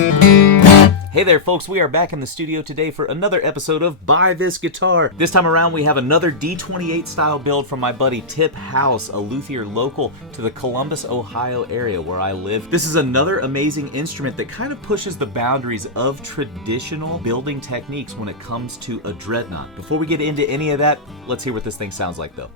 Hey there folks, we are back in the studio today for another episode of Buy This Guitar. This time around we have another D28 style build from my buddy Tip House, a luthier local to the Columbus, Ohio area where I live. This is another amazing instrument that kind of pushes the boundaries of traditional building techniques when it comes to a dreadnought. Before we get into any of that, let's hear what this thing sounds like though.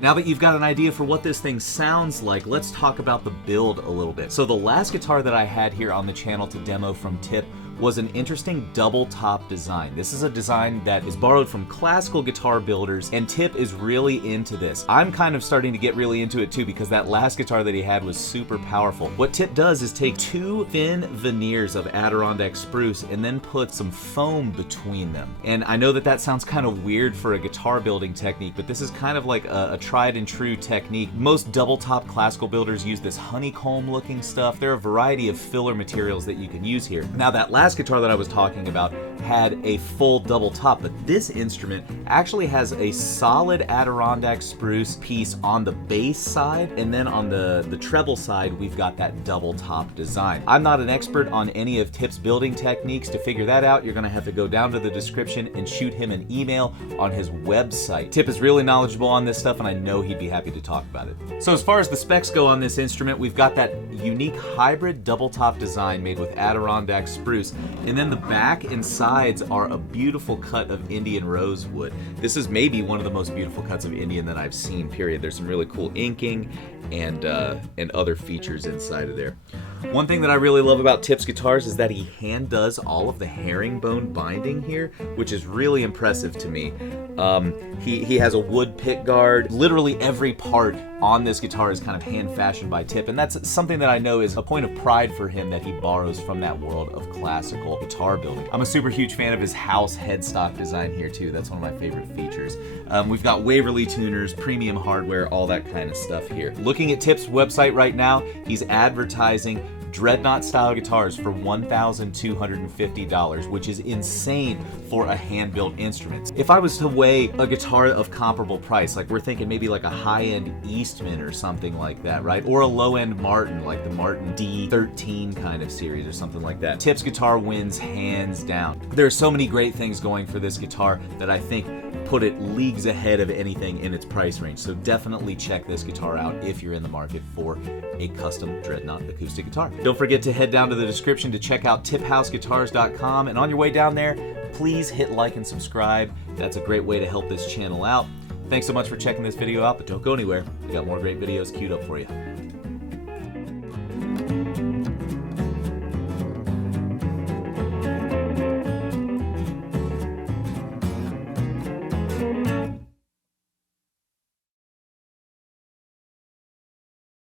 Now that you've got an idea for what this thing sounds like, let's talk about the build a little bit. So the last guitar that I had here on the channel to demo from Tip was an interesting double top design. This is a design that is borrowed from classical guitar builders, and Tip is really into this. I'm kind of starting to get really into it too because that last guitar that he had was super powerful. What Tip does is take two thin veneers of Adirondack spruce and then put some foam between them. And I know that that sounds kind of weird for a guitar building technique, but this is kind of like a tried and true technique. Most double top classical builders use this honeycomb looking stuff. There are a variety of filler materials that you can use here. Now that last guitar that I was talking about had a full double top, but this instrument actually has a solid Adirondack spruce piece on the bass side, and then on the treble side we've got that double top design. I'm not an expert on any of Tip's building techniques. To figure that out, you're gonna have to go down to the description and shoot him an email on his website. Tip is really knowledgeable on this stuff, and I know he'd be happy to talk about it. So as far as the specs go on this instrument, we've got that unique hybrid double top design made with Adirondack spruce, and then the back and sides are a beautiful cut of Indian Rosewood. This is maybe one of the most beautiful cuts of Indian that I've seen, period. There's some really cool inking and other features inside of there. One thing that I really love about Tip's guitars is that he hand does all of the herringbone binding here, which is really impressive to me. He has a wood pick guard. Literally every part on this guitar is kind of hand fashioned by Tip, and that's something that I know is a point of pride for him that he borrows from that world of classical guitar building. I'm a super huge fan of his house headstock design here too. That's one of my favorite features. We've got Waverly tuners, premium hardware, all that kind of stuff here. Looking at Tip's website right now, he's advertising Dreadnought style guitars for $1,250, which is insane for a hand-built instrument. If I was to weigh a guitar of comparable price, like we're thinking maybe like a high-end Eastman or something like that, right? Or a low-end Martin, like the Martin D13 kind of series or something like that. Tip's guitar wins hands down. There are so many great things going for this guitar that I think put it leagues ahead of anything in its price range. So definitely check this guitar out if you're in the market for a custom Dreadnought acoustic guitar. Don't forget to head down to the description to check out tiphouseguitars.com, and on your way down there, please hit like and subscribe. That's a great way to help this channel out. Thanks so much for checking this video out, but don't go anywhere. We got more great videos queued up for you.